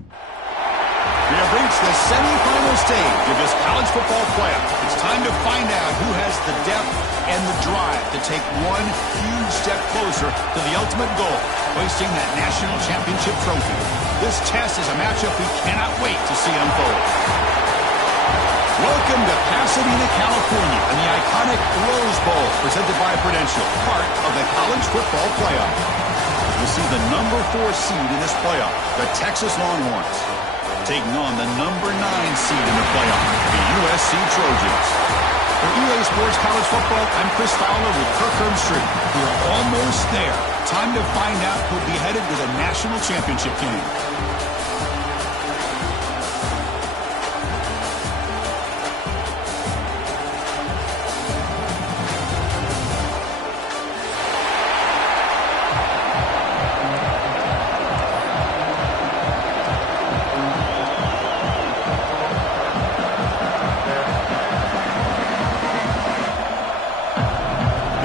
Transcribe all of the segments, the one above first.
We have reached the semifinal stage of this college football playoff. It's time to find out who has the depth and the drive to take one huge step closer to the ultimate goal, hoisting that national championship trophy. This test is a matchup we cannot wait to see unfold. Welcome to Pasadena, California, and the iconic Rose Bowl, presented by Prudential, part of the college football playoff. As we see the number 4 seed in this playoff, the Texas Longhorns, taking on the number 9 seed in the playoff, the USC Trojans. For EA Sports College Football, I'm Chris Fowler with Kirk Herbstreit. We're almost there. Time to find out who'll be headed to the national championship game.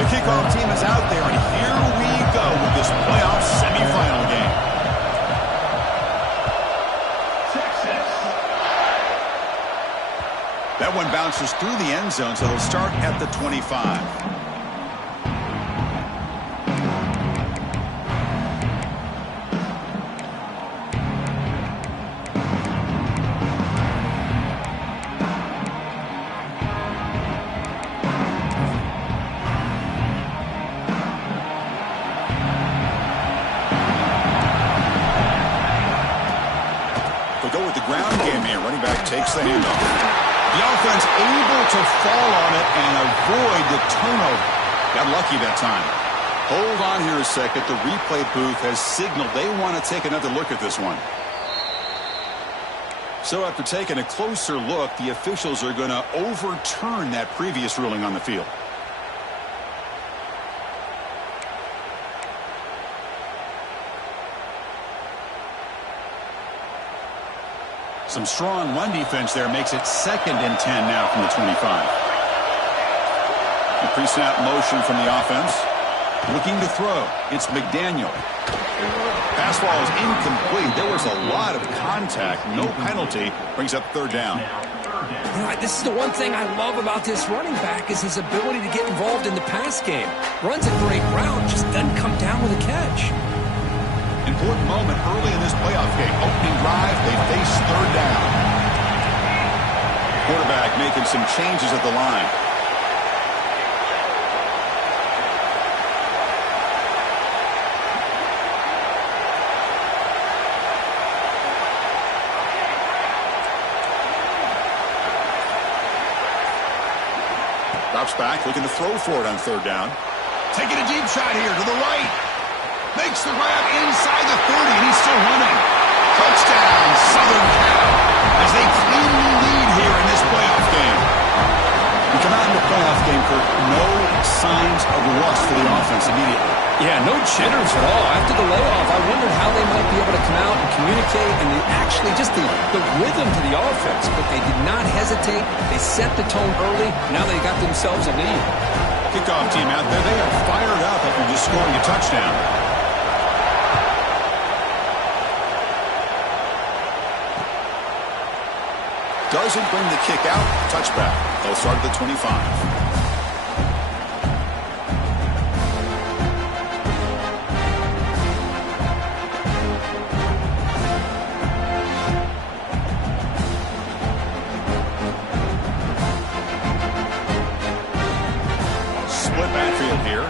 Kickoff team is out there, and here we go with this playoff semifinal game. Texas. That one bounces through the end zone, so they'll start at the 25. Takes the handoff. The offense able to fall on it and avoid the turnover. Got lucky that time. Hold on here a second. The replay booth has signaled they want to take another look at this one. So after taking a closer look, the officials are going to overturn that previous ruling on the field. Some strong run defense there makes it 2nd and 10 now from the 25. The pre-snap motion from the offense. Looking to throw. It's McDaniel. Pass ball is incomplete. There was a lot of contact. No penalty. Brings up 3rd down. You know, this is the one thing I love about this running back is his ability to get involved in the pass game. Runs a great route, just doesn't come down with a catch. Important moment early in this playoff game. Opening drive, they face 3rd down. Quarterback making some changes at the line. Drops back, looking to throw for it on 3rd down. Taking a deep shot here to the right. Makes the grab inside the 30, and he's still running. Touchdown, Southern Cal, as they cleanly lead here in this playoff game. We come out in the playoff game for no signs of rust for the offense immediately. Yeah, no jitters at all. After the layoff, I wondered how they might be able to come out and communicate, and actually just the rhythm to the offense. But they did not hesitate. They set the tone early. Now they got themselves a lead. Kickoff team out there, they are fired up after just scoring a touchdown. Doesn't bring the kick out. Touchback. They'll start at the 25. Split backfield here.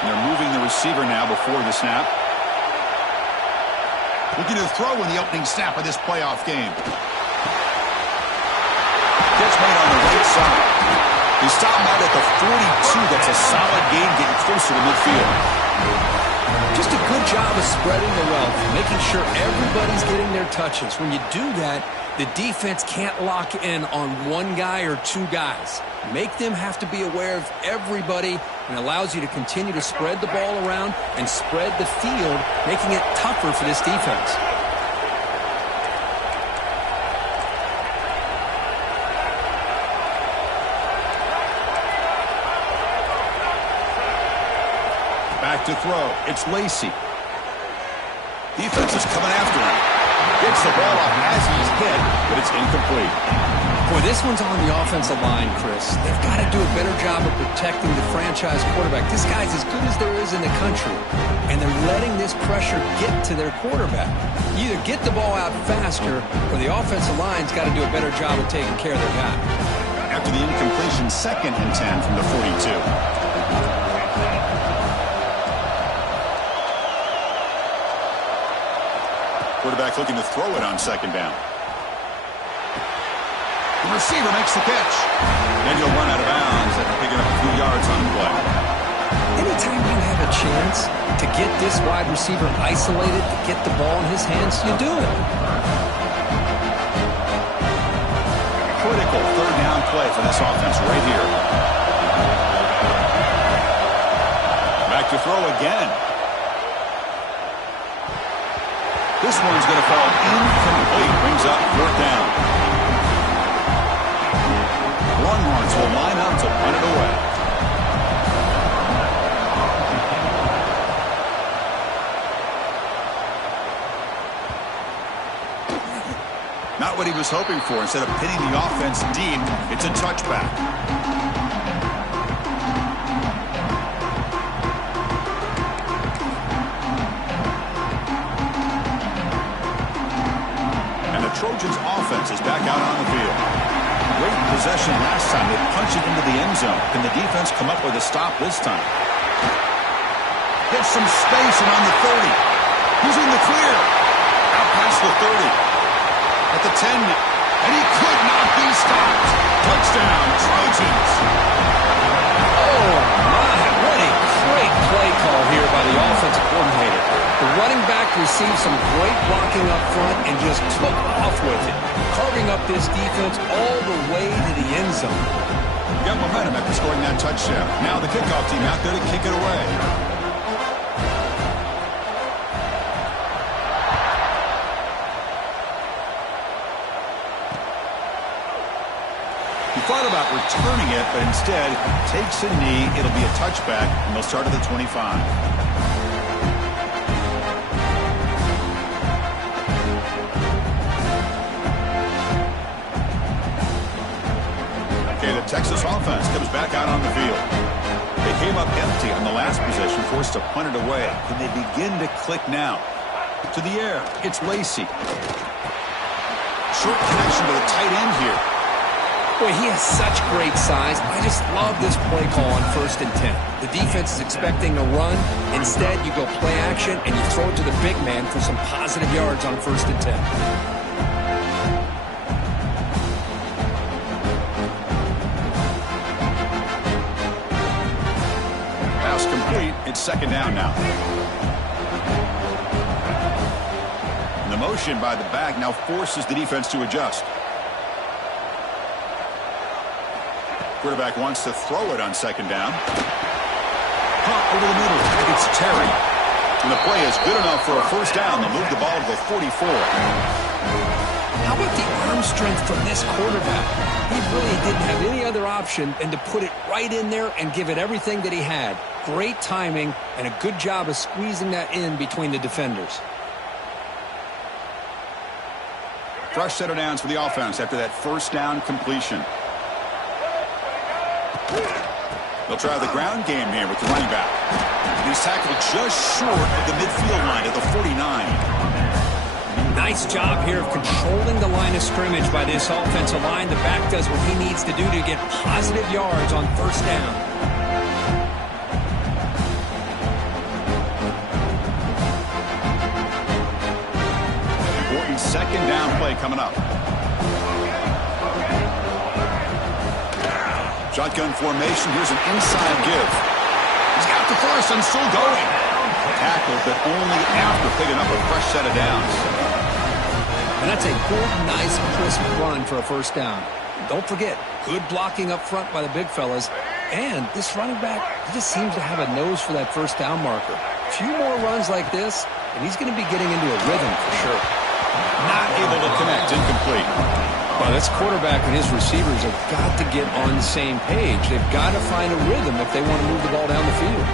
And they're moving the receiver now before the snap. Looking to throw in the opening snap of this playoff game. Gets made on the right side. He stopped out at the 42. That's a solid gain, getting closer to midfield. Just a good job of spreading the wealth, making sure everybody's getting their touches. When you do that, the defense can't lock in on one guy or 2 guys. Make them have to be aware of everybody, and allows you to continue to spread the ball around and spread the field, making it tougher for this defense. Back to throw. It's Lacy. Defense is coming after him. Gets the ball off as he's hit, but it's incomplete. Boy, this one's on the offensive line, Chris. They've got to do a better job of protecting the franchise quarterback. This guy's as good as there is in the country, and they're letting this pressure get to their quarterback. You either get the ball out faster, or the offensive line's got to do a better job of taking care of their guy. After the incompletion, 2nd and 10 from the 42. Quarterback looking to throw it on 2nd down. The receiver makes the catch. And he'll run out of bounds after picking up a few yards on the play. Anytime you have a chance to get this wide receiver isolated, to get the ball in his hands, you do it. Critical 3rd down play for this offense right here. Back to throw again. This one's going to fall incomplete. Brings up 4th down. Longhorns will line up to punt it away. Not what he was hoping for. Instead of pinning the offense deep, it's a touchback. And the Trojans' offense is back out on the field. Great possession last time. They punched it into the end zone. Can the defense come up with a stop this time? Gets some space and on the 30. He's in the clear. Out past the 30. At the 10. And he could not be stopped. Touchdown, Trojans. Oh, my. What a great play call here by the offensive coordinator. The running back received some great blocking up front and just took off with it, carving up this defense all the way to the end zone. Got momentum after scoring that touchdown. Now the kickoff team out there to kick it away. He thought about returning it, but instead takes a knee. It'll be a touchback, and they'll start at the 25. Okay, the Texas offense comes back out on the field. They came up empty on the last possession, forced to punt it away. Can they begin to click now? To the air, it's Lacy. Short connection to the tight end here. Boy, he has such great size. I just love this play call on 1st and 10. The defense is expecting a run. Instead, you go play action, and you throw it to the big man for some positive yards on 1st and 10. Pass complete. It's 2nd down now. And the motion by the back now forces the defense to adjust. Quarterback wants to throw it on 2nd down. Pump over the middle. It's Terry. And the play is good enough for a 1st down. They'll move the ball to the 44. How about the arm strength from this quarterback? He really didn't have any other option than to put it right in there and give it everything that he had. Great timing and a good job of squeezing that in between the defenders. Fresh set of downs for the offense after that 1st down completion. They'll try the ground game here with the running back. He's tackled just short of the midfield line at the 49. Nice job here of controlling the line of scrimmage by this offensive line. The back does what he needs to do to get positive yards on 1st down. Important 2nd down play coming up. Shotgun formation. Here's an inside give. He's got the 1st and still going. Tackled, but only after picking up a fresh set of downs. And that's a good, nice, crisp run for a 1st down. Don't forget, good blocking up front by the big fellas. And this running back, he just seems to have a nose for that 1st down marker. A few more runs like this, and he's going to be getting into a rhythm for sure. Not able to connect. Incomplete. Well, this quarterback and his receivers have got to get on the same page. They've got to find a rhythm if they want to move the ball down the field.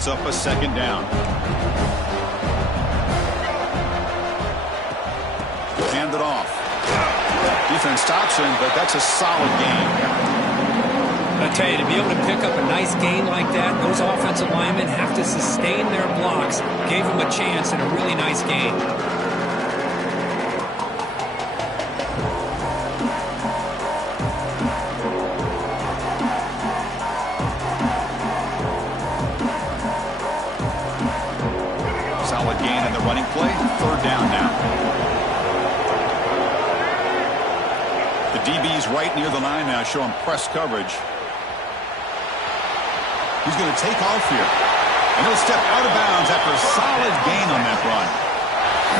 sets up a second down. Hand it off. Defense stops him, but that's a solid game. I tell you, to be able to pick up a nice gain like that, those offensive linemen have to sustain their blocks. Gave them a chance and a really nice gain. Solid gain in the running play. Third down now. The DB's right near the line now, showing press coverage. He's going to take off here. And he'll step out of bounds after a solid gain on that run.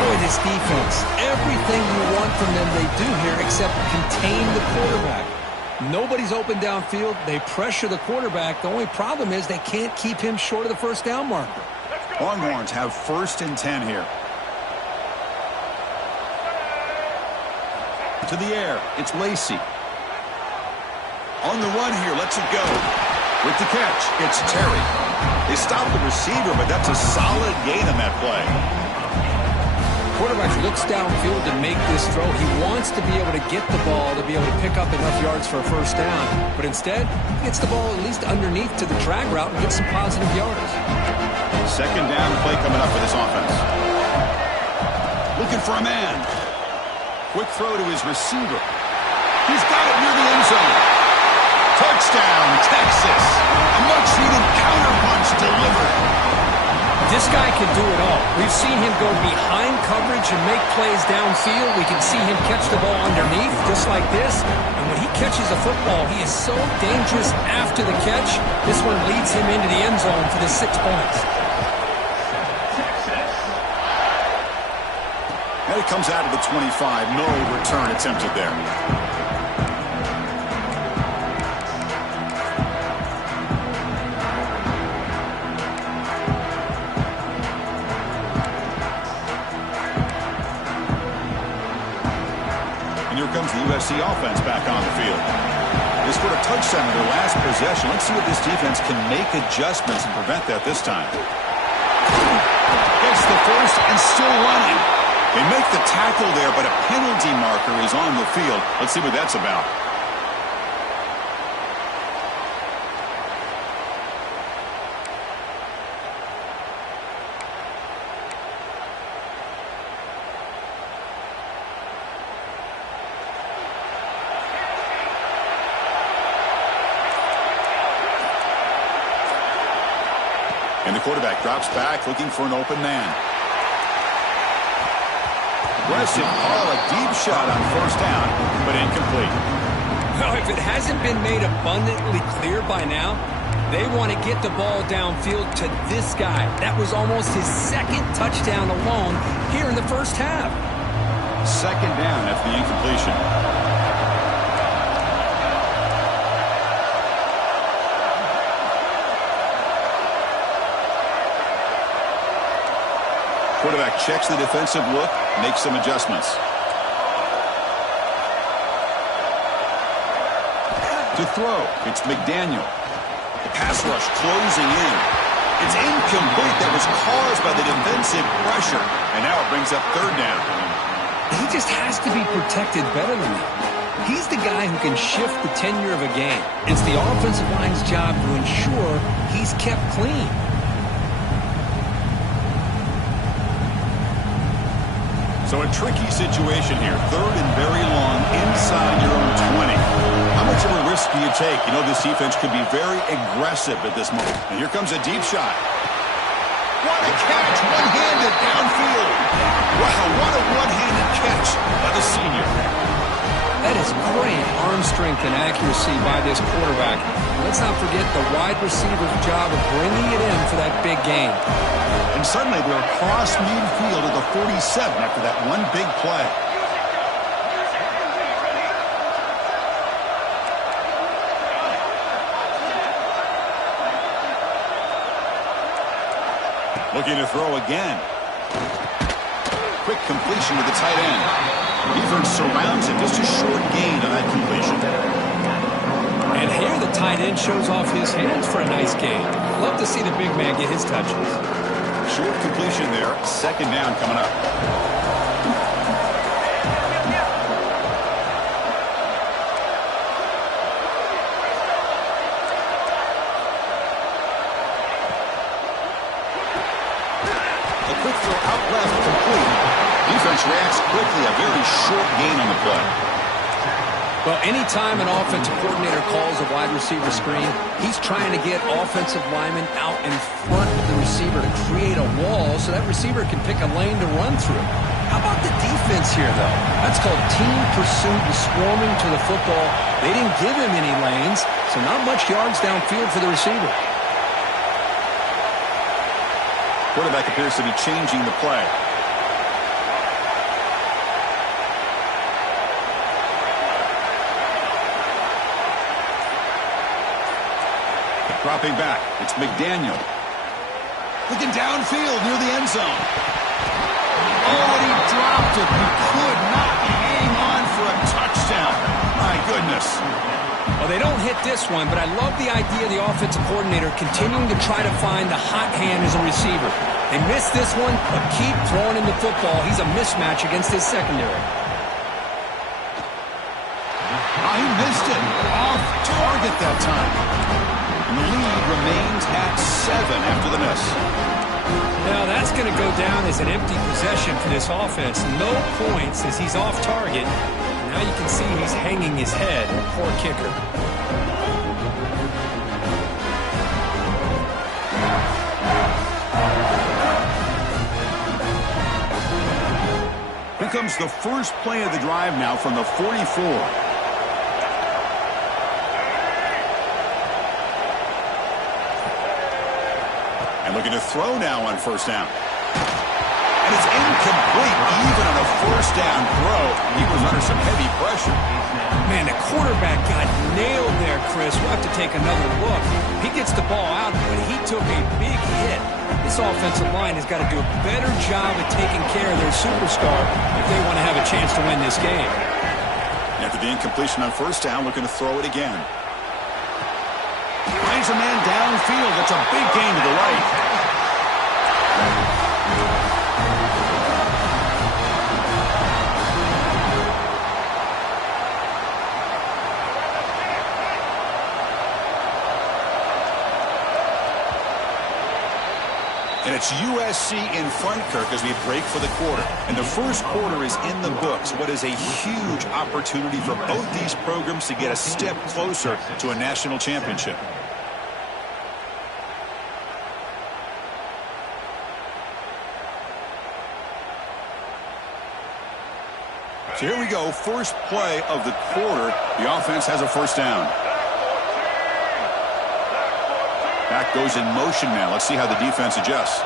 Boy, this defense, everything you want from them they do here except contain the quarterback. Nobody's open downfield. They pressure the quarterback. The only problem is they can't keep him short of the first down marker. Longhorns have 1st and 10 here. To the air, it's Lacey. On the run here, lets it go. With the catch, it's Terry. They stop the receiver, but that's a solid gain on that play. Quarterback looks downfield to make this throw. He wants to be able to get the ball to be able to pick up enough yards for a first down. But instead, he gets the ball at least underneath to the drag route and gets some positive yards. Second down play coming up for this offense. Looking for a man. Quick throw to his receiver. He's got it near the end zone. Touchdown, Texas. A much-needed counterpunch delivered. This guy can do it all. We've seen him go behind coverage and make plays downfield. We can see him catch the ball underneath, just like this. And when he catches a football, he is so dangerous after the catch. This one leads him into the end zone for the 6 points. And it comes out of the 25. No return attempted there. Comes the USC offense back on the field. They scored a touchdown in their last possession. Let's see if this defense can make adjustments and prevent that this time. Gets the first and still running. They make the tackle there, but a penalty marker is on the field. Let's see what that's about. And the quarterback drops back, looking for an open man. Aggressive call, a deep shot on first down, but incomplete. Well, if it hasn't been made abundantly clear by now, they want to get the ball downfield to this guy. That was almost his 2nd touchdown alone here in the first half. Second down after the incompletion. Quarterback checks the defensive look, makes some adjustments. To throw, it's McDaniel. The pass rush closing in. It's incomplete. That was caused by the defensive pressure. And now it brings up third down. He just has to be protected better than that. He's the guy who can shift the tenure of a game. It's the offensive line's job to ensure he's kept clean. So a tricky situation here. Third and very long inside your own 20. How much of a risk do you take? You know, this defense could be very aggressive at this moment. And here comes a deep shot. What a catch, one-handed downfield. Wow, what a one-handed catch by the senior. That is great arm strength and accuracy by this quarterback. Let's not forget the wide receiver's job of bringing it in for that big game. And suddenly they're across midfield at the 47 after that one big play. Looking to throw again. Quick completion to the tight end. Defense surrounds him. Just a short gain on that completion. And here the tight end shows off his hands for a nice gain. Love to see the big man get his touches. Short completion there. Second down coming up. A quick throw out left, complete. Defense reacts quickly. A very short gain on the play. Well, anytime an offensive coordinator calls a wide receiver screen, he's trying to get offensive linemen out in front of the receiver to create a wall so that receiver can pick a lane to run through. How about the defense here, though? That's called team pursuit and swarming to the football. They didn't give him any lanes, so not much yards downfield for the receiver. Quarterback appears to be changing the play. Dropping back, it's McDaniel. Looking downfield near the end zone. Oh, and he dropped it. He could not hang on for a touchdown. My goodness. Well, they don't hit this one, but I love the idea of the offensive coordinator continuing to try to find the hot hand as a receiver. They missed this one, but keep throwing him the football. He's a mismatch against his secondary. Oh, he missed it. Off target that time. And the lead remains at 7 after the miss. Now that's going to go down as an empty possession for this offense. No points as he's off target. Now you can see he's hanging his head. Poor kicker. Here comes the first play of the drive now from the 44. Looking to throw now on first down. And it's incomplete even on a first down throw. He was under some heavy pressure. Man, the quarterback got nailed there, Chris. We'll have to take another look. He gets the ball out, but he took a big hit. This offensive line has got to do a better job of taking care of their superstar if they want to have a chance to win this game. After the incompletion on first down, looking to throw it again. Finds a man downfield. That's a big gain to the right. And it's USC in front, Kirk, as we break for the quarter. And the first quarter is in the books. What is a huge opportunity for both these programs to get a step closer to a national championship. So here we go, first play of the quarter. The offense has a first down. Back goes in motion now. Let's see how the defense adjusts.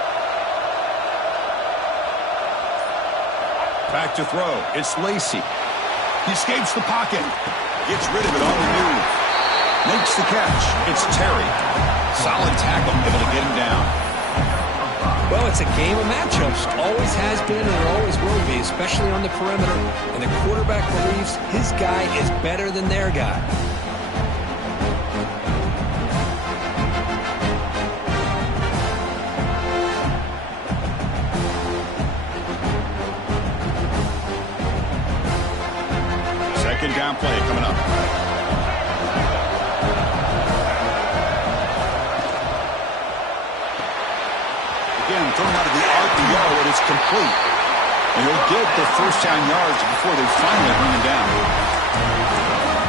Back to throw. It's Lacy. He escapes the pocket. Gets rid of it on the move. Makes the catch. It's Terry. Solid tackle. Able to get him down. Well, it's a game of matchups. Always has been and it always will be, especially on the perimeter. And the quarterback believes his guy is better than their guy. Second down play coming up. Again, thrown out of the RPO, and it's complete. And he'll get the first down yards before they finally bring him down.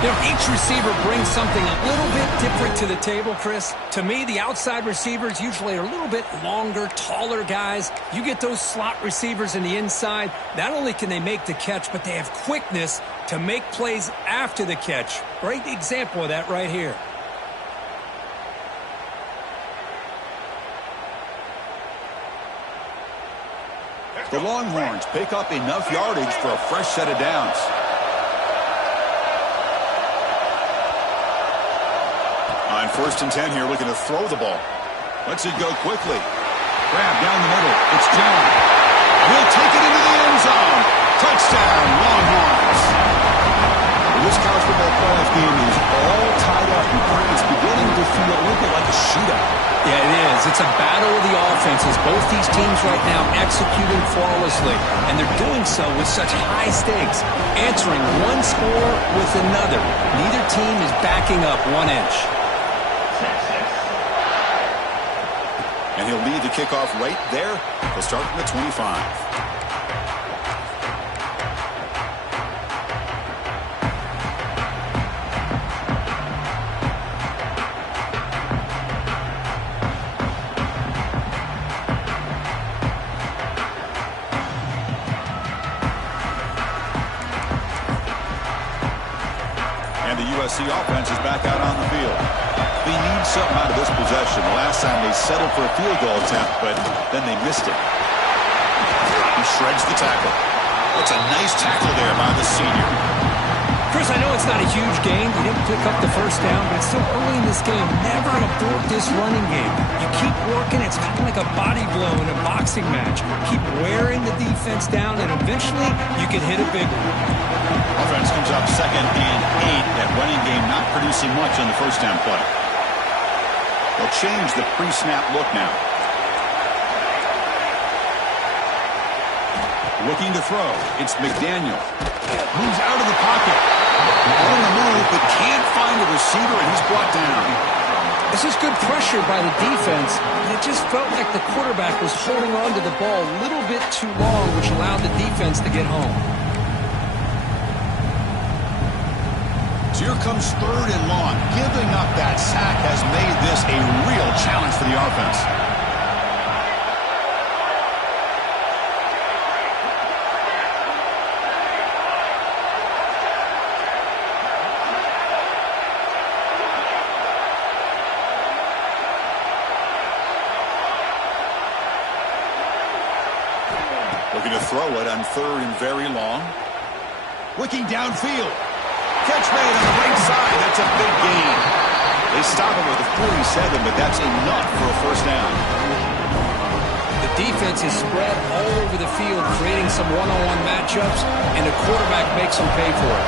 You know, each receiver brings something a little bit different to the table, Chris. To me, the outside receivers usually are a little bit longer, taller guys. You get those slot receivers in the inside, not only can they make the catch, but they have quickness to make plays after the catch. Great example of that right here. The Longhorns pick up enough yardage for a fresh set of downs. On 1st and 10 here, looking to throw the ball. Lets it go quickly. Grab down the middle. It's John. He'll take it into the end zone. Touchdown, Longhorns. This college football playoff game is all tied up what looked like a shootout. Yeah, it is. It's a battle of the offenses. Both these teams right now executing flawlessly, and they're doing so with such high stakes, answering one score with another. Neither team is backing up 1 inch. And he'll lead the kickoff right there. He'll start from the 25. The offense is back out on the field. They need something out of this possession. The last time they settled for a field goal attempt, but then they missed it. He shreds the tackle. That's a nice tackle there by the senior. Chris, I know it's not a huge gain. You didn't pick up the first down, but it's still early in this game. Never abort this running game. You keep working. It's kind of like a body blow in a boxing match. Keep wearing the defense down, and eventually you can hit a big one. Offense comes up 2nd and 8. That running game not producing much on the first down play. They'll change the pre-snap look now. Looking to throw. It's McDaniel. Moves out of the pocket. On the move, but can't find a receiver, and he's brought down. This is good pressure by the defense, and it just felt like the quarterback was holding on to the ball a little bit too long, which allowed the defense to get home. So here comes 3rd and long. Giving up that sack has made this a real challenge for the offense. Looking to throw it on 3rd and very long. Looking downfield. Catch made on the right side. That's a big gain. They stop him with a 47, but that's enough for a first down. The defense is spread all over the field, creating some one-on-one matchups, and the quarterback makes them pay for it.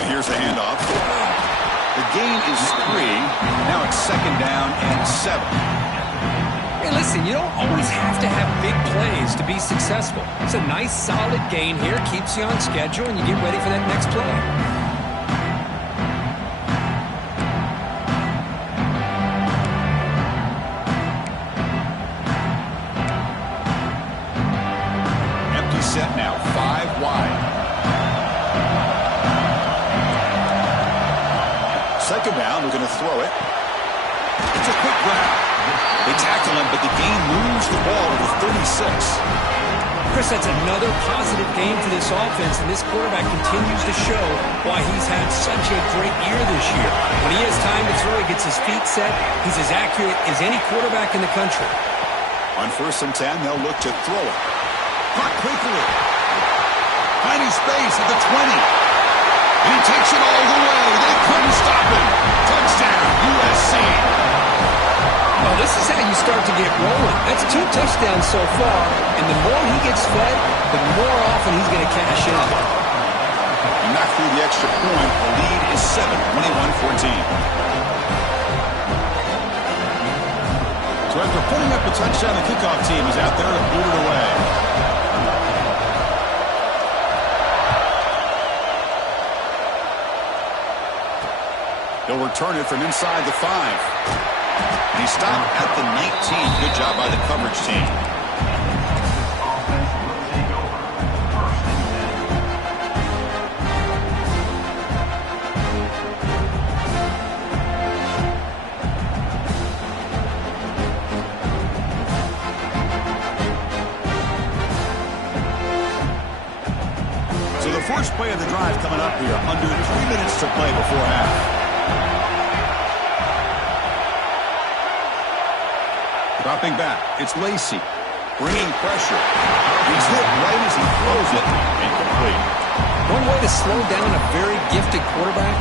And here's the handoff. The gain is 3. Now it's 2nd down and 7. Hey, listen, you don't always have to have big plays to be successful. It's a nice, solid gain here, keeps you on schedule, and you get ready for that next play. Empty set now, 5 wide. 2nd down, we're going to throw it. It's a quick grab. They tackle him, but the gain moves the ball to the 36. Chris, that's another positive game for this offense, and this quarterback continues to show why he's had such a great year this year. When he has time to throw, he gets his feet set. He's as accurate as any quarterback in the country. On 1st and 10, they'll look to throw it. Caught quickly. Finding space at the 20. And he takes it all the way. They couldn't stop him. Touchdown, USC. Well, this is how you start to get rolling. That's 2 touchdowns so far, and the more he gets fed, the more often he's going to cash in. And not through the extra point. The lead is 7, 21-14. So after putting up a touchdown, the kickoff team is out there to boot it away. He'll return it from inside the 5. And he stopped at the 19. Good job by the coverage team. So the first play of the drive coming up here. Under 3 minutes to play before half. Dropping back, it's Lacey, bringing pressure. He's hit right as he throws it, incomplete. One way to slow down a very gifted quarterback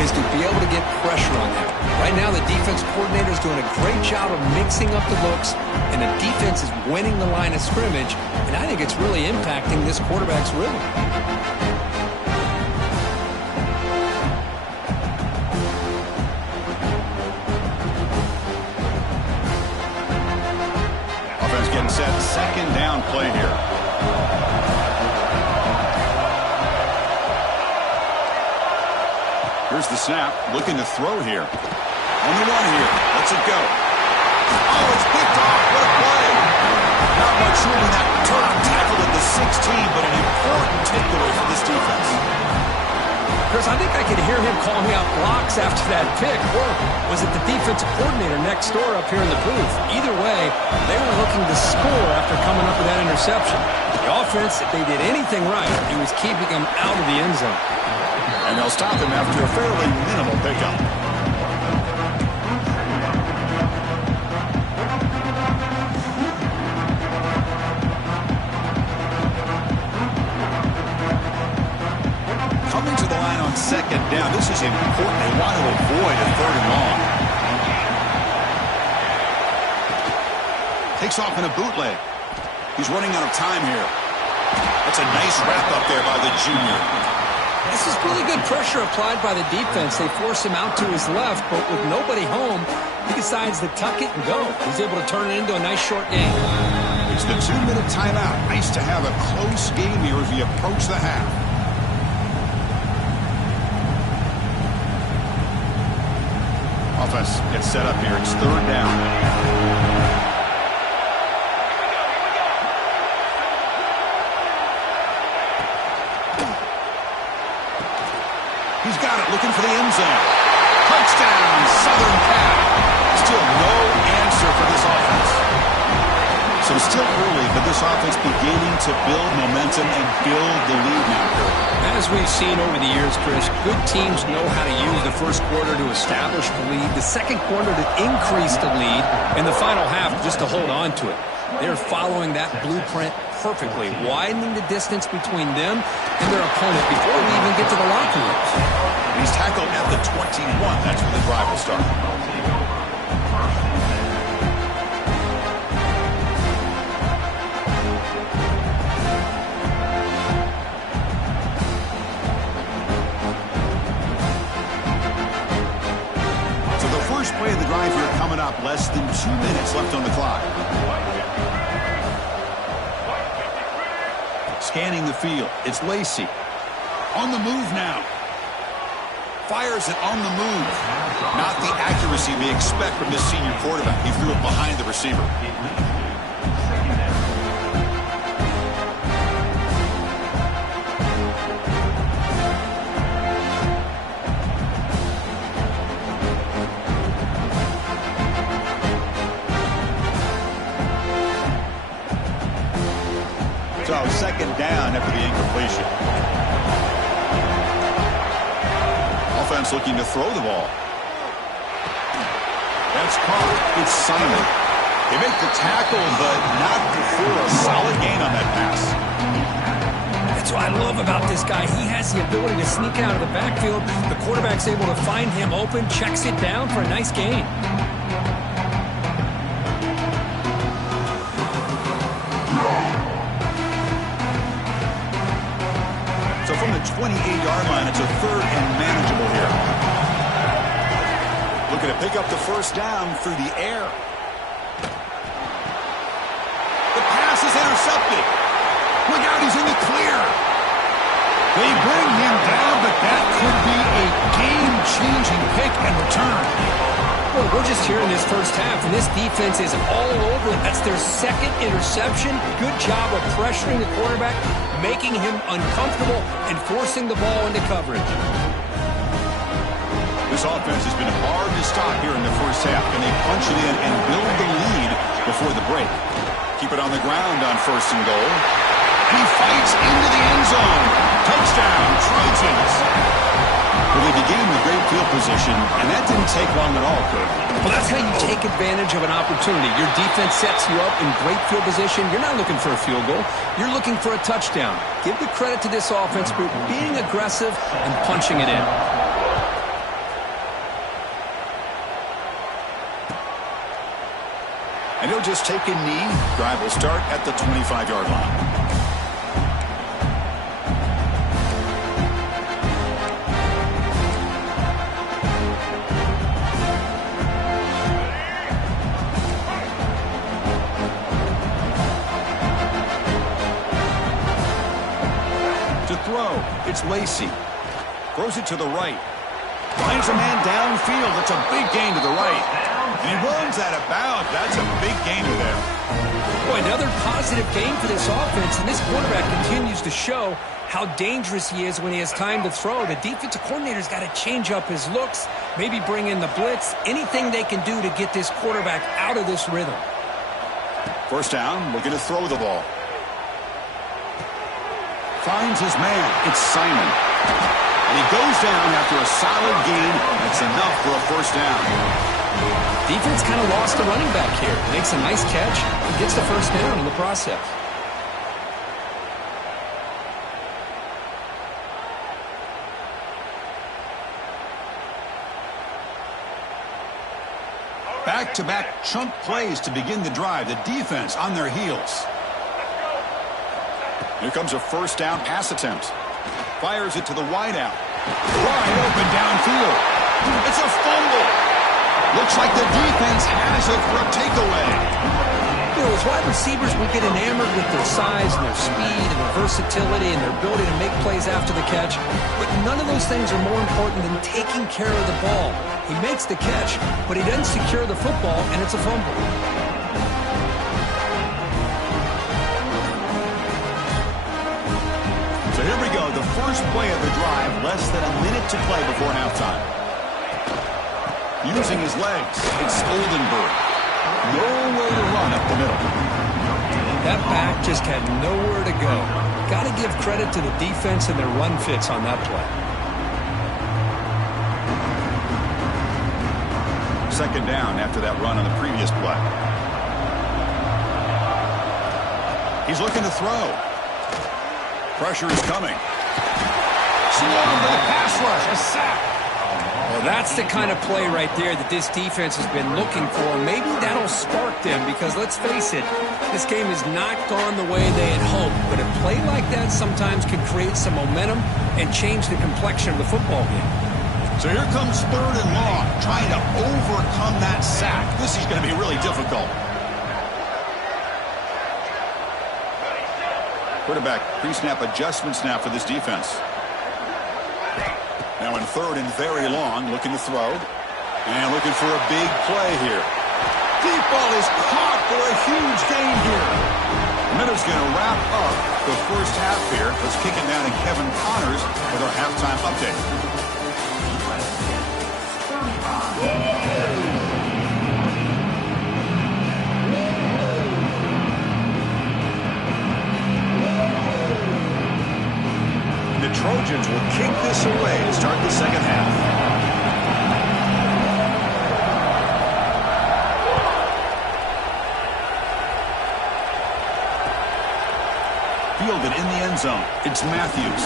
is to be able to get pressure on them. Right now, the defense coordinator is doing a great job of mixing up the looks, and the defense is winning the line of scrimmage, and I think it's really impacting this quarterback's rhythm. and set second down play here. Here's the snap, looking to throw here. On the run here, lets it go. Oh, it's picked off, what a play. Not much room in that return, tackled at the 16, but an important takeaway for this defense. Chris, I think I could hear him calling out blocks after that pick, or was it the defensive coordinator next door up here in the booth? Either way, they were looking to score after coming up with that interception. The offense, if they did anything right, it was keeping them out of the end zone. And they'll stop him after a fairly minimal pickup. Coming to the line on second down. This is important. They want to avoid a third and long. Takes off in a bootleg. He's running out of time here. That's a nice wrap up there by the junior. This is really good pressure applied by the defense. They force him out to his left, but with nobody home, he decides to tuck it and go. He's able to turn it into a nice short game. It's the 2-minute timeout. Nice to have a close game here as we approach the half. Offense gets set up here. It's third down. He's got it, looking for the end zone. Touchdown, Southern Cat. Still no answer for this offense. So still early, but this offense beginning to build momentum and build the lead now. As we've seen over the years, Chris, good teams know how to use the first quarter to establish the lead, the second quarter to increase the lead, and the final half just to hold on to it. They're following that blueprint perfectly, widening the distance between them and their opponent before we even get to the locker room. He's tackled at the 21. That's where the drive will start. So the first play of the drive here coming up. Less than 2 minutes left on the clock. Scanning the field. It's Lacey. On the move now. Fires it on the move. Not the accuracy we expect from this senior quarterback. He threw it behind the receiver. So second down after the incompletion. Offense looking to throw the ball. That's caught. It's Simon. They make the tackle, but not before a solid gain on that pass. That's what I love about this guy. He has the ability to sneak out of the backfield. The quarterback's able to find him open, checks it down for a nice gain. So from the 28-yard line, it's a third and manageable here. Looking to pick up the first down through the air. The pass is intercepted. Look out, he's in the clear. They bring him down, but that could be a game-changing pick and return. Well, we're just here in this first half, and this defense is all over it. That's their second interception. Good job of pressuring the quarterback, making him uncomfortable, and forcing the ball into coverage. This offense has been hard to stop here in the first half. Can they punch it in and build the lead before the break? Keep it on the ground on first and goal. And he fights into the end zone. Touchdown, Trojans. Well, they began with great field position, and that didn't take long at all, Kurt. Well, that's how you take advantage of an opportunity. Your defense sets you up in great field position. You're not looking for a field goal. You're looking for a touchdown. Give the credit to this offense for being aggressive and punching it in. And he'll just take a knee. Drive will start at the 25-yard line. It's Lacey. Throws it to the right. Finds a man downfield. It's a big gain to the right. And he runs out of bounds. That's a big gain to there. Boy, another positive game for this offense, and this quarterback continues to show how dangerous he is when he has time to throw. The defensive coordinator's got to change up his looks, maybe bring in the blitz, anything they can do to get this quarterback out of this rhythm. First down, we're going to throw the ball. Finds his man. It's Simon. And he goes down after a solid gain. That's enough for a first down. Defense kind of lost the running back here. Makes a nice catch and gets the first down in the process. Back-to-back chunk plays to begin the drive. The defense on their heels. Here comes a first down pass attempt. Fires it to the wideout. Wide open downfield. It's a fumble. Looks like the defense has it for a takeaway. You know, as wide receivers, we get enamored with their size and their speed and their versatility and their ability to make plays after the catch. But none of those things are more important than taking care of the ball. He makes the catch, but he doesn't secure the football, and it's a fumble. So here we go, the first play of the drive, less than a minute to play before halftime. Using his legs, it's Oldenburg. Nowhere to run up the middle. That back just had nowhere to go. Got to give credit to the defense and their run fits on that play. Second down after that run on the previous play. He's looking to throw. Pressure is coming. Slow for the pass rush. A sack. Well, that's the kind of play right there that this defense has been looking for. Maybe that'll spark them because, let's face it, this game has not gone the way they had hoped. But a play like that sometimes can create some momentum and change the complexion of the football game. So here comes third and long, trying to overcome that sack. This is going to be really difficult. Quarterback pre-snap adjustments now for this defense. Now in third and very long, looking to throw. And looking for a big play here. Deep ball is caught for a huge gain here. The minute's going to wrap up the first half here. Let's kick it down to Kevin Connors with our halftime update. The Trojans will kick this away to start the second half. Fielded in the end zone. It's Matthews.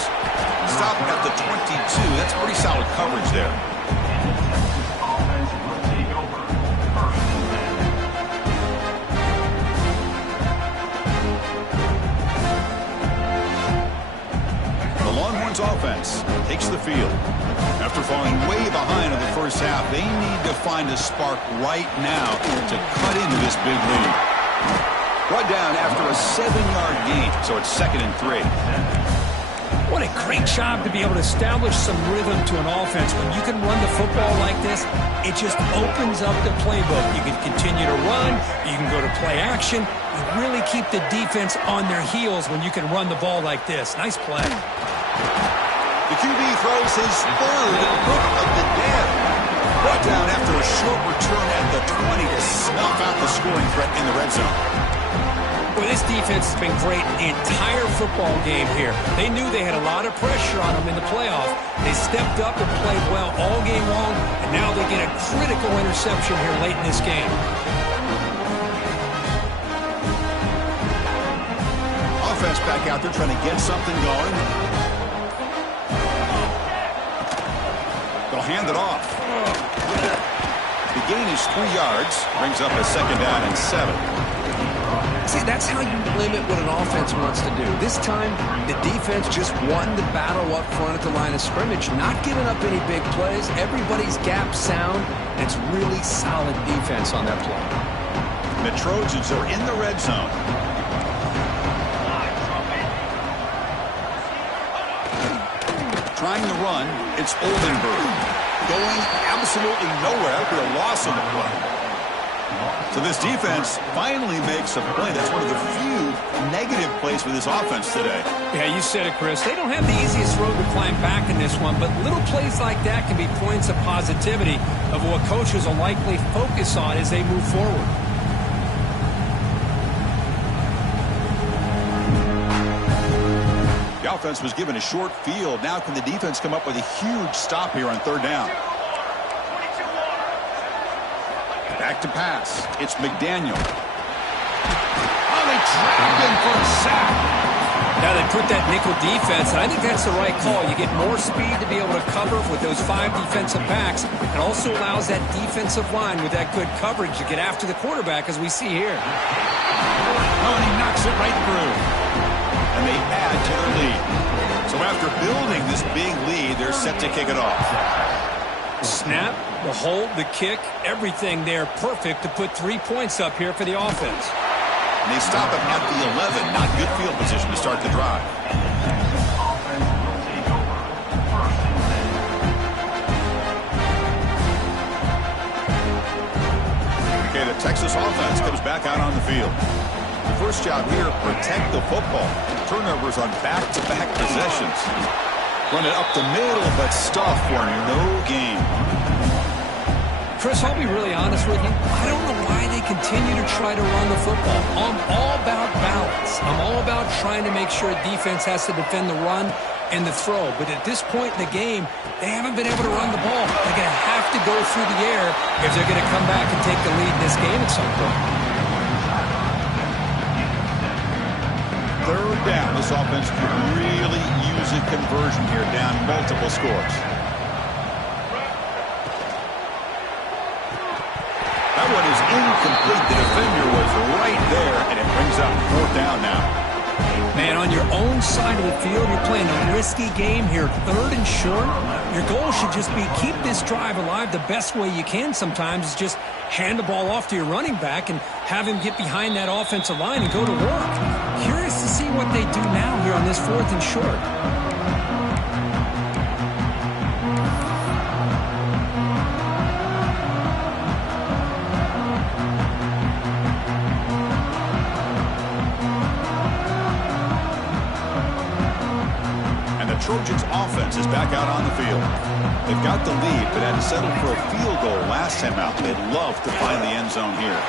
Stop at the 22. That's pretty solid coverage there. Offense takes the field. After falling way behind in the first half, they need to find a spark right now to cut into this big lead. Brought down after a 7-yard gain, so it's 2nd and 3. What a great job to be able to establish some rhythm to an offense. When you can run the football like this, it just opens up the playbook. You can continue to run. You can go to play action. You really keep the defense on their heels when you can run the ball like this. Nice play. The QB throws his third pick of the day. Brought down after a short return at the 20 to snuff out the scoring threat in the red zone. Well, this defense has been great the entire football game here. They knew they had a lot of pressure on them in the playoff. They stepped up and played well all game long, and now they get a critical interception here late in this game. Offense back out there trying to get something going. They'll hand it off. The gain is 3 yards. Brings up a 2nd down and 7. See, that's how you limit what an offense wants to do. This time, the defense just won the battle up front at the line of scrimmage, not giving up any big plays. Everybody's gap sound, and it's really solid defense on that play. The Trojans are in the red zone. Trying to run, it's Oldenburg. Going absolutely nowhere after a loss on the play. So this defense finally makes a play. That's one of the few negative plays for this offense today. Yeah, you said it, Chris. They don't have the easiest road to climb back in this one, but little plays like that can be points of positivity of what coaches will likely focus on as they move forward. The offense was given a short field. Now can the defense come up with a huge stop here on third down? Back to pass. It's McDaniel. Oh, they trapped him for a sack. Now they put that nickel defense, and I think that's the right call. You get more speed to be able to cover with those 5 defensive backs. It also allows that defensive line with that good coverage to get after the quarterback, as we see here. Oh, and he knocks it right through. And they add to their lead. So after building this big lead, they're set to kick it off. Snap, the hold, the kick, everything there perfect to put 3 points up here for the offense. And they stop it at the 11. Not good field position to start the drive. Okay, the Texas offense comes back out on the field. The first job here, protect the football. Turnovers on back-to-back possessions. Run it up the middle, but stuff for no gain. Chris, I'll be really honest with you. I don't know why they continue to try to run the football. I'm all about balance. I'm all about trying to make sure defense has to defend the run and the throw. But at this point in the game, they haven't been able to run the ball. They're going to have to go through the air if they're going to come back and take the lead in this game at some point. Third down. This offense could really use a conversion here, down multiple scores. That one is incomplete. The defender was right there, and it brings up fourth down now. Man, on your own side of the field, you're playing a risky game here. Third and short. Your goal should just be keep this drive alive. The best way you can sometimes is just hand the ball off to your running back and have him get behind that offensive line and go to work. Curious to see what they do now here on this fourth and short. Trojans offense is back out on the field. They've got the lead, but had to settle for a field goal last time out. They'd love to find the end zone here.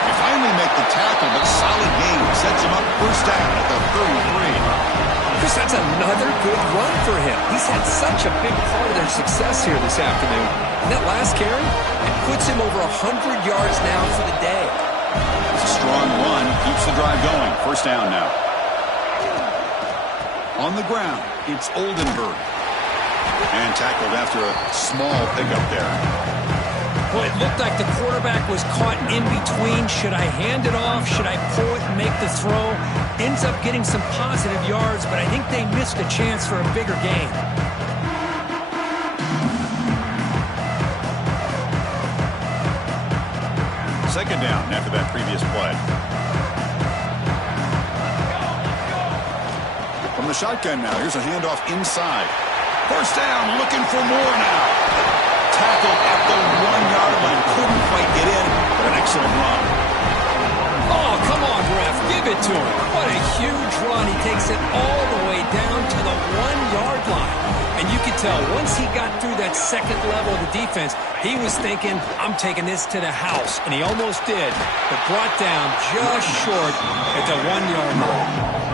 They finally make the tackle, but solid gain sets him up first down at the 33. Chris, that's another good run for him. He's had such a big part of their success here this afternoon. And that last carry, it puts him over 100 yards now for the day. It's a strong run, keeps the drive going. First down now. On the ground, it's Oldenburg. And tackled after a small pickup there. Well, it looked like the quarterback was caught in between. Should I hand it off? Should I pull it and make the throw? Ends up getting some positive yards, but I think they missed a chance for a bigger gain. Second down after that previous play. From the shotgun now. Here's a handoff inside. First down, looking for more now. Tackled at the 1-yard line. Couldn't quite get in, but an excellent run. Oh, come on, ref. Give it to him. What a huge run. He takes it all the way down to the 1-yard line. And you could tell once he got through that second level of the defense, he was thinking, I'm taking this to the house. And he almost did, but brought down just short at the 1-yard line.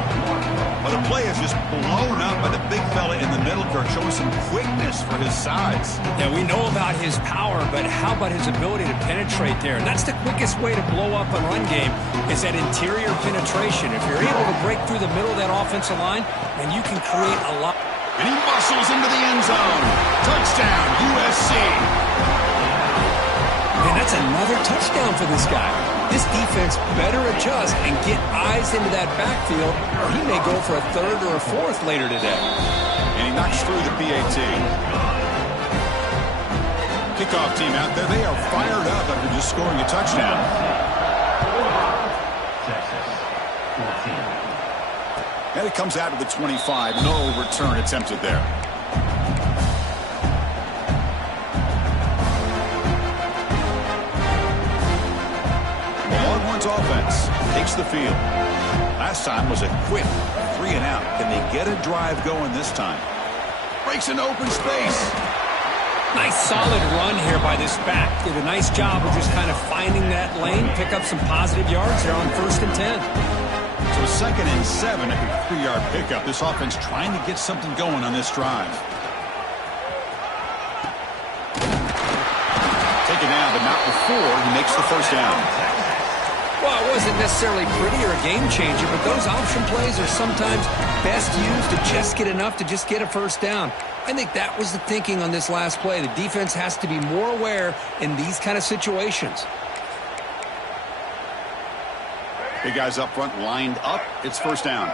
Well, the play is just blown up by the big fella in the middle, Kirk, showing some quickness for his size. Yeah, we know about his power, but how about his ability to penetrate there? And that's the quickest way to blow up a run game is that interior penetration. If you're able to break through the middle of that offensive line, then you can create a lot. And he muscles into the end zone. Touchdown, USC. Man, that's another touchdown for this guy. This defense better adjust and get eyes into that backfield, or he may go for a third or a fourth later today. And he knocks through the PAT. Kickoff team out there, they are fired up after just scoring a touchdown. Got to It comes out to the 25. No return attempted there. The Longhorns offense takes the field. Last time was a quick 3 and out. Can they get a drive going this time? Breaks into open space. Nice solid run here by this back. Did a nice job of just kind of finding that lane, pick up some positive yards here on 1st and 10. So 2nd and 7 at the 3-yard pickup. This offense trying to get something going on this drive. Taken down, but not before he makes the first down. Well, it wasn't necessarily pretty or a game changer, but those option plays are sometimes best used to just get enough to just get a first down. I think that was the thinking on this last play. The defense has to be more aware in these kind of situations. Big guys up front lined up. It's first down.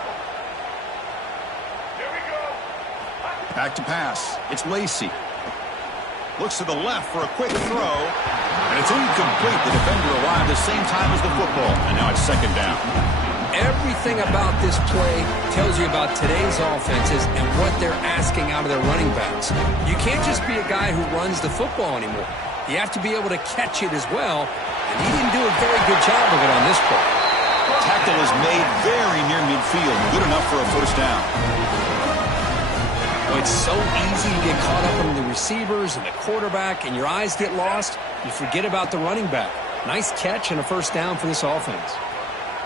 Back to pass. It's Lacey. Looks to the left for a quick throw. And it's incomplete. The defender arrived the same time as the football. And now it's 2nd down. Everything about this play tells you about today's offenses and what they're asking out of their running backs. You can't just be a guy who runs the football anymore. You have to be able to catch it as well. And he didn't do a very good job of it on this play. Tackle is made very near midfield. Good enough for a first down. Well, it's so easy to get caught up on the receivers and the quarterback, and your eyes get lost. You forget about the running back. Nice catch and a first down for this offense.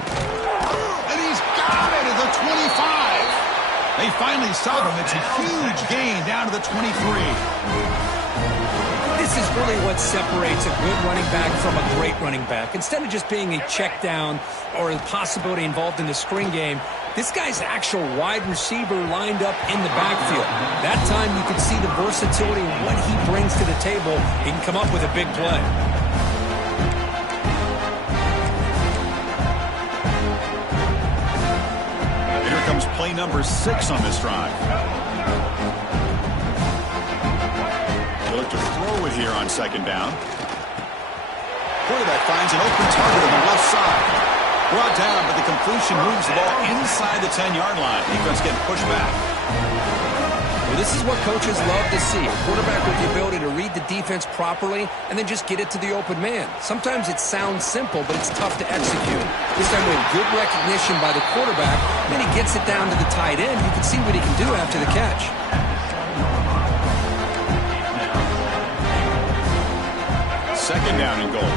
And he's got it at the 25. They finally stop him. It's a huge gain down to the 23. This is really what separates a good running back from a great running back. Instead of just being a check down or a possibility involved in the screen game, this guy's actual wide receiver lined up in the backfield. That time you can see the versatility and what he brings to the table. He can come up with a big play. Here comes play number 6 on this drive. They look to throw it here on 2nd down. Quarterback finds an open target on the left side. Brought down, but the completion moves the ball inside the 10-yard line. Defense getting pushed back. Well, this is what coaches love to see. A quarterback with the ability to read the defense properly and then just get it to the open man. Sometimes it sounds simple, but it's tough to execute. This time with good recognition by the quarterback, then he gets it down to the tight end. You can see what he can do after the catch. Second down and goal.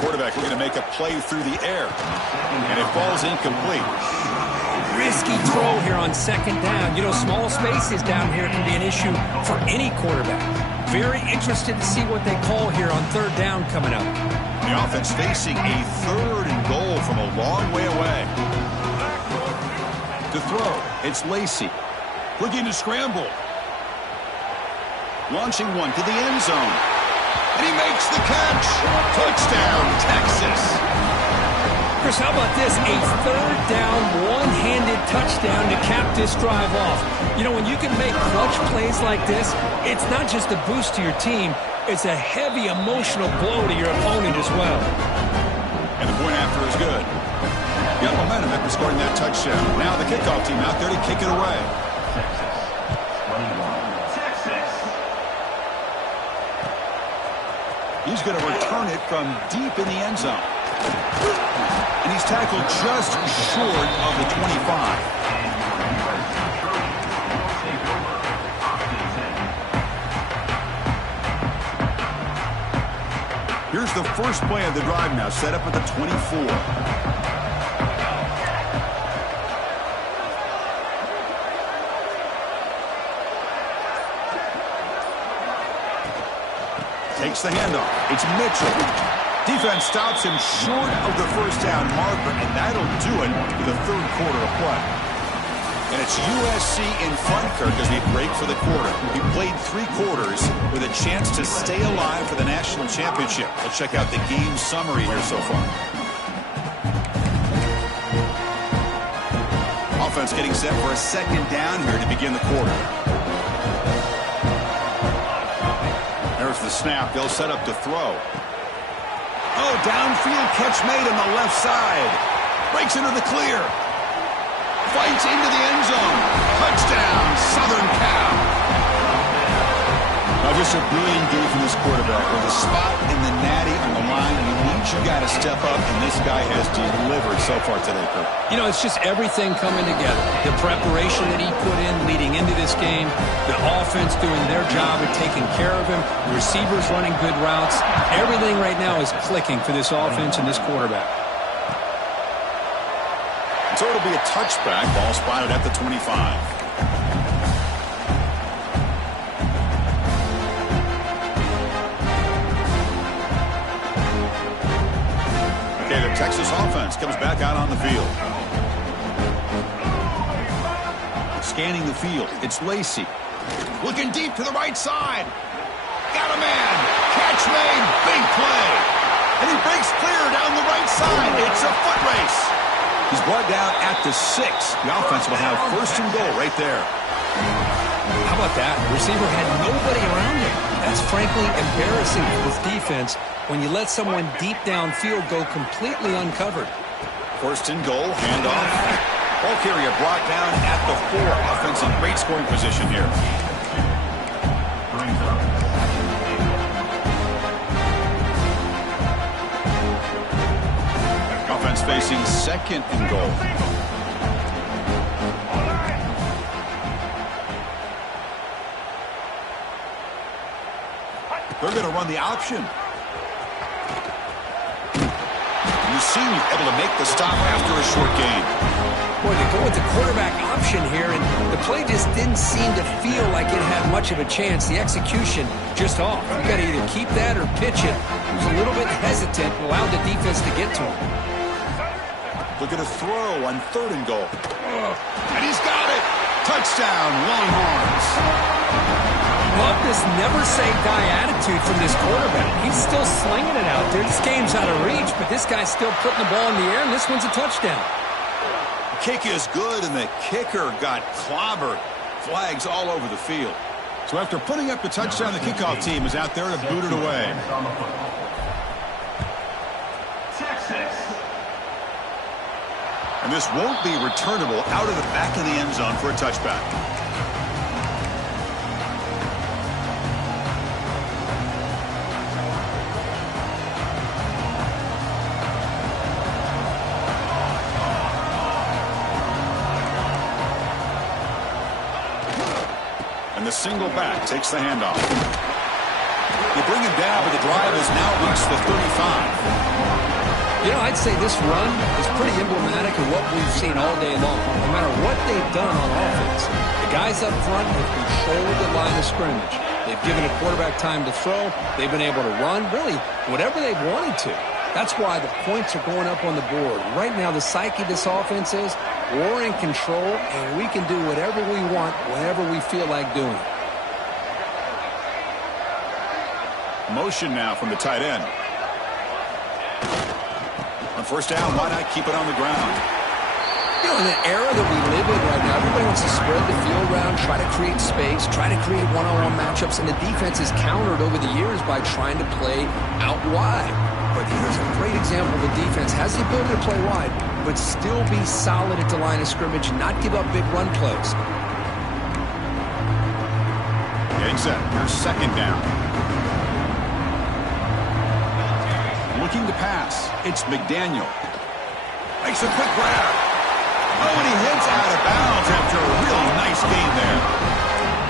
Quarterback looking to make a play through the air. And it falls incomplete. Risky throw here on 2nd down. You know, small spaces down here can be an issue for any quarterback. Very interested to see what they call here on 3rd down coming up. The offense facing a 3rd and goal from a long way away. To throw, it's Lacey. Looking to scramble. Launching one to the end zone. And he makes the catch. Touchdown, Texas. Chris, how about this? A 3rd down, one-handed touchdown to cap this drive off. You know, when you can make clutch plays like this, it's not just a boost to your team. It's a heavy emotional blow to your opponent as well. And the point after is good. Got momentum after scoring that touchdown. Now the kickoff team out there to kick it away. He's going to return it from deep in the end zone. And he's tackled just short of the 25. Here's the first play of the drive now, set up at the 24. Takes the handoff. It's Mitchell. Defense stops him short of the first down marker, and that'll do it for the 3rd quarter of play. And it's USC in front, Kirk, as we break for the quarter. We played 3 quarters with a chance to stay alive for the national championship. Let's check out the game summary here so far. Offense getting set for a 2nd down here to begin the quarter. There's the snap. They'll set up to throw. Oh, downfield catch made on the left side. Breaks into the clear. Fights into the end zone. Touchdown, Southern Cal. Now just a brilliant game from this quarterback. With a spot in the natty on the line, you got to step up, and this guy has delivered so far today, Kirk. You know, it's just everything coming together. The preparation that he put in leading into this game, the offense doing their job of taking care of him, the receivers running good routes. Everything right now is clicking for this offense and this quarterback. So it'll be a touchback. Ball spotted at the 25. Okay, the Texas offense comes back out on the field. Scanning the field, it's Lacey. Looking deep to the right side. Got a man. Catch made. Big play. And he breaks clear down the right side. It's a foot race. He's brought down at the 6. The offense will have first and goal right there. How about that? The receiver had nobody around him. That's frankly embarrassing for this defense when you let someone deep downfield go completely uncovered. First and goal, handoff. Ball carrier brought down at the 4. Offense in great scoring position here. Offense facing second and goal. They're going to run the option. Senior able to make the stop after a short gain. Boy, they go with the quarterback option here, and the play just didn't seem to feel like it had much of a chance. The execution just off. You got to either keep that or pitch it. He was a little bit hesitant, allowed the defense to get to him. Look at a throw on third and goal. And he's got it. Touchdown, Longhorns. Love this never-say-die attitude from this quarterback. He's still slinging it out there. This game's out of reach, but this guy's still putting the ball in the air, and this one's a touchdown. Kick is good, and the kicker got clobbered. Flags all over the field. So after putting up the touchdown, the kickoff team is out there to boot it away. And this won't be returnable out of the back of the end zone for a touchback. And the single back takes the handoff. You bring him down, but the drive has now reached the 35. You know, I'd say this run is pretty emblematic of what we've seen all day long. No matter what they've done on offense, the guys up front have controlled the line of scrimmage. They've given a quarterback time to throw. They've been able to run, really, whatever they've wanted to. That's why the points are going up on the board. Right now, the psyche of this offense is we're in control, and we can do whatever we want whenever we feel like doing it. Motion now from the tight end. On first down, why not keep it on the ground? You know, in the era that we live in right now, everybody wants to spread the field around, try to create space, try to create one-on-one matchups, and the defense is countered over the years by trying to play out wide. But here's a great example of a defense has the ability to play wide, but still be solid at the line of scrimmage and not give up big run plays. Getting set. Here's second down. Looking to pass. It's McDaniel. Makes a quick grab. Oh, and he hits out of bounds after a really nice gain there.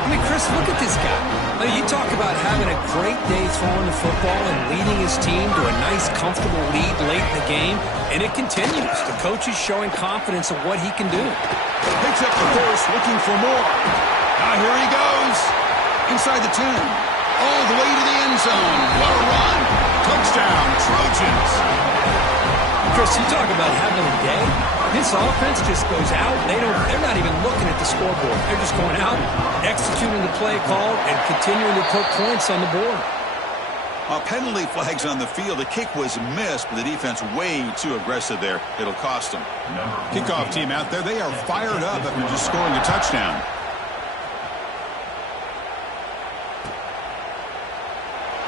I mean, Chris, look at this guy. I mean, you talk about having a great day throwing the football and leading his team to a nice, comfortable lead late in the game, and it continues. The coach is showing confidence of what he can do. Picks up the horse, looking for more. Now here he goes. Inside the 10. All the way to the end zone. What a run. Touchdown, Trojans. Chris, you talk about having a day. This offense just goes out. They're not even looking at the scoreboard. They're just going out, executing the play call, and continuing to put points on the board. Penalty flags on the field. The kick was missed, but the defense way too aggressive there. It'll cost them. Kickoff team out there, they are fired up after just scoring a touchdown.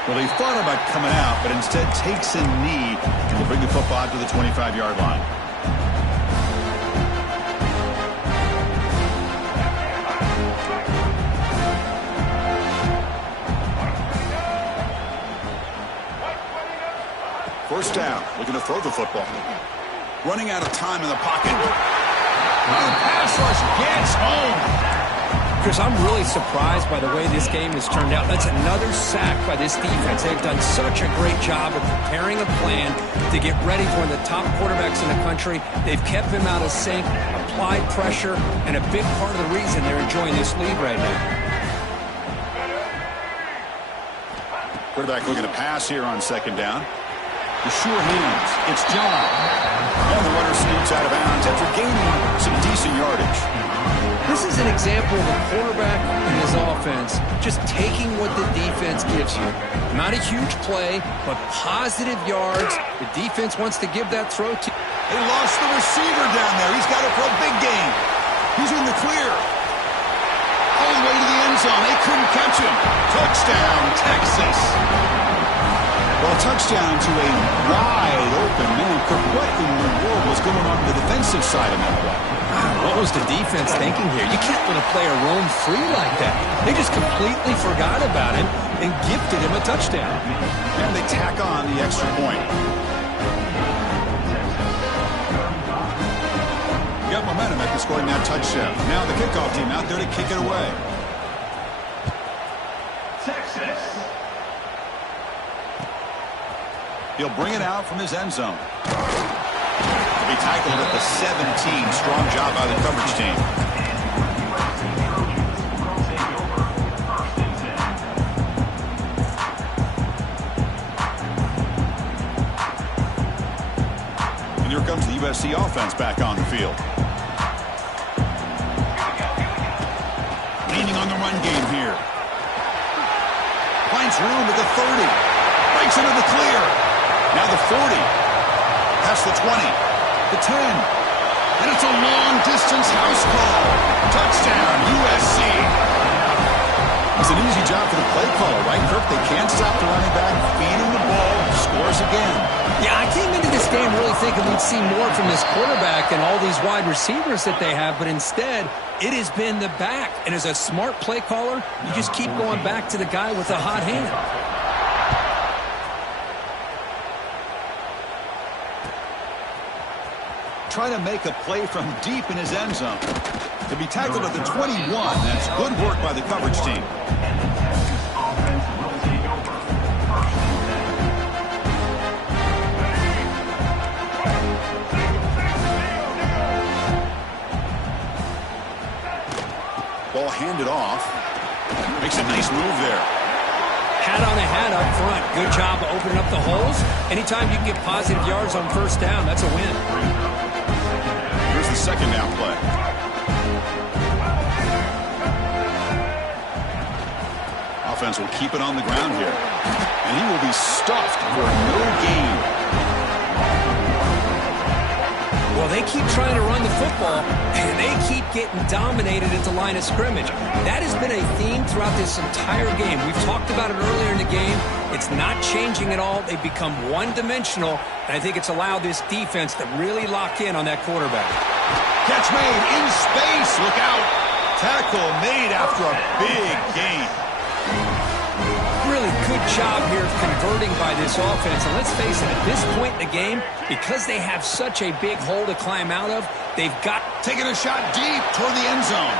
Well, he thought about coming out, but instead takes a knee to bring the football out to the 25-yard line. First down, looking to throw the football. Running out of time in the pocket. Pass rush gets home. Chris, I'm really surprised by the way this game has turned out. That's another sack by this defense. They've done such a great job of preparing a plan to get ready for one of the top quarterbacks in the country. They've kept him out of sync, applied pressure, and a big part of the reason they're enjoying this lead right now. Quarterback looking to pass here on second down. The sure hands. It's John. And the runner scoots out of bounds after gaining some decent yardage. This is an example of a quarterback and his offense just taking what the defense gives you. Not a huge play, but positive yards. The defense wants to give that throw to. They lost the receiver down there. He's got it for a big gain. He's in the clear. All the way to the end zone. They couldn't catch him. Touchdown, Texas. Well, touchdown to a wide open man. What in the world was going on the defensive side of that play? What was the defense thinking here? You can't let a player roam free like that. They just completely forgot about him and gifted him a touchdown. And they tack on the extra point. Got momentum after scoring that touchdown. Now the kickoff team out there to kick it away. Texas. He'll bring it out from his end zone. He'll be tackled at the 17. Strong job by the coverage team. And here comes the USC offense back on the field. Leaning on the run game here. Finds room at the 30. Breaks into the clear. Now the 40, past the 20, the 10, and it's a long-distance house call. Touchdown, USC. It's an easy job for the play caller, right, Kirk? They can't stop the running back, feeding the ball, scores again. Yeah, I came into this game really thinking we'd see more from this quarterback and all these wide receivers that they have, but instead, it has been the back. And as a smart play caller, you just keep going back to the guy with the hot hand. Trying to make a play from deep in his end zone. To be tackled at the 21, that's good work by the coverage team. Ball handed off. Makes a nice move there. Hat on a hat up front. Good job of opening up the holes. Anytime you can get positive yards on first down, that's a win. Here's the second down play. Offense will keep it on the ground here. And he will be stuffed for no gain. Well, they keep trying to run the football, and they keep getting dominated at the line of scrimmage. That has been a theme throughout this entire game. We've talked about it earlier in the game. It's not changing at all. They've become one-dimensional, and I think it's allowed this defense to really lock in on that quarterback. Catch made in space. Look out. Tackle made after a big gain. Really good job here of converting by this offense. And let's face it, at this point in the game, because they have such a big hole to climb out of, they've got... Taking a shot deep toward the end zone.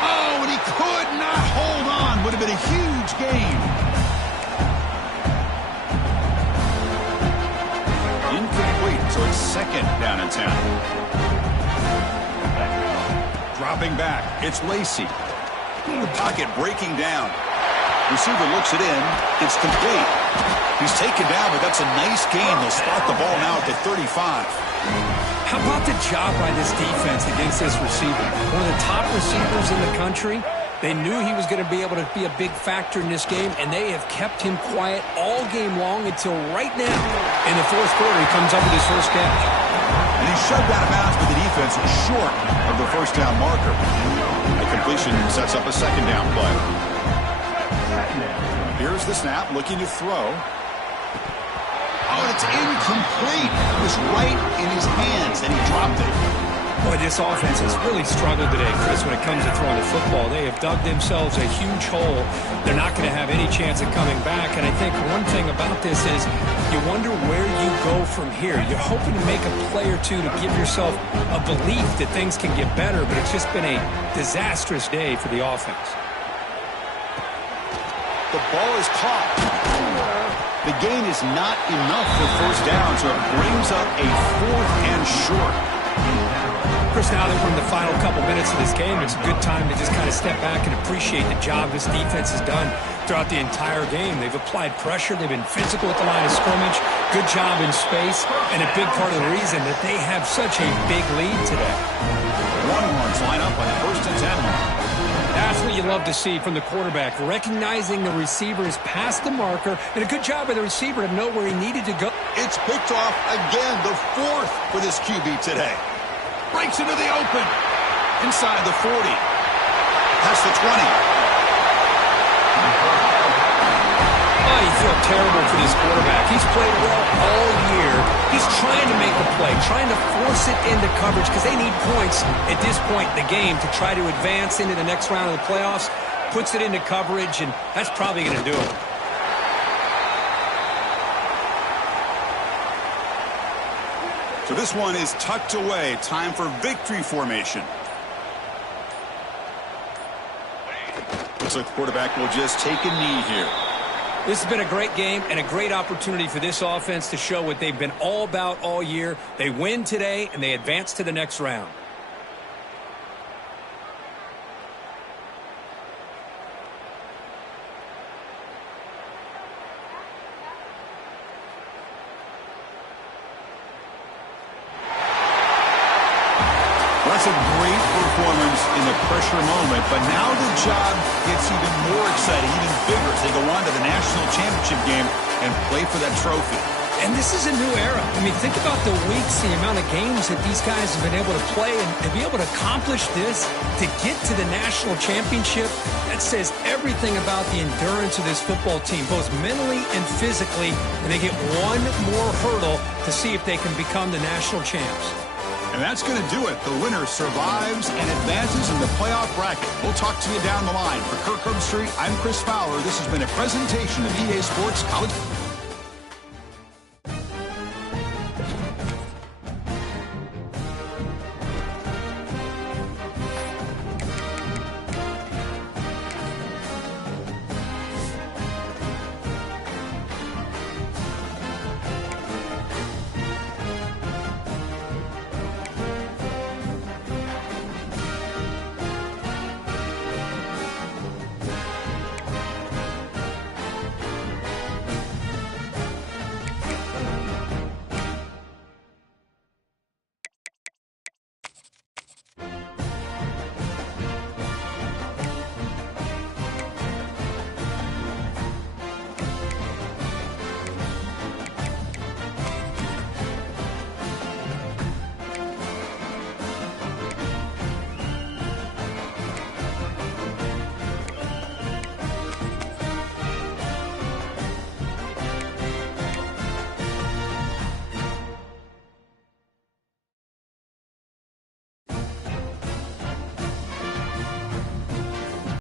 Oh, and he could not hold on. Would have been a huge gain. Incomplete, so it's second down and 10. Dropping back, it's Lacey. In the pocket, breaking down. Receiver looks it in. It's complete. He's taken down, but that's a nice gain. They'll spot the ball now at the 35. How about the job by this defense against this receiver? One of the top receivers in the country. They knew he was going to be able to be a big factor in this game, and they have kept him quiet all game long until right now. In the fourth quarter, he comes up with his first catch. And he's shoved out of bounds with the defense short of the first down marker. The completion sets up a second down play. Here's the snap, looking to throw. Oh, and it's incomplete. It was right in his hands, and he dropped it. Boy, this offense has really struggled today, Chris, when it comes to throwing the football. They have dug themselves a huge hole. They're not going to have any chance of coming back. And I think one thing about this is you wonder where you go from here. You're hoping to make a play or two to give yourself a belief that things can get better, but it's just been a disastrous day for the offense. The ball is caught. The gain is not enough for first down, so it brings up a 4th and short. Chris, now that we're in the final couple minutes of this game, it's a good time to just kind of step back and appreciate the job this defense has done throughout the entire game. They've applied pressure. They've been physical at the line of scrimmage. Good job in space, and a big part of the reason that they have such a big lead today. Longhorns line up on the 1st and 10 line. That's what you love to see from the quarterback, recognizing the receiver is past the marker, and a good job by the receiver to know where he needed to go. It's picked off again, the 4th for this QB today. Breaks into the open. Inside the 40. Past the 20. Oh, you feel terrible for this quarterback. He's played well all year. He's trying to make a play, trying to force it into coverage because they need points at this point in the game to try to advance into the next round of the playoffs. Puts it into coverage, and that's probably going to do it. So this one is tucked away. Time for victory formation. Looks like the quarterback will just take a knee here. This has been a great game and a great opportunity for this offense to show what they've been all about all year. They win today, and they advance to the next round. That's a great performance in the pressure moment, but now the job gets even more exciting, even bigger as they go on to the national championship game and play for that trophy. And this is a new era. I mean, think about the weeks, the amount of games that these guys have been able to play, and to be able to accomplish this, to get to the national championship, that says everything about the endurance of this football team, both mentally and physically, and they get one more hurdle to see if they can become the national champs. And that's going to do it. The winner survives and advances in the playoff bracket. We'll talk to you down the line. For Kirk Herbstreit, I'm Chris Fowler. This has been a presentation of EA Sports College.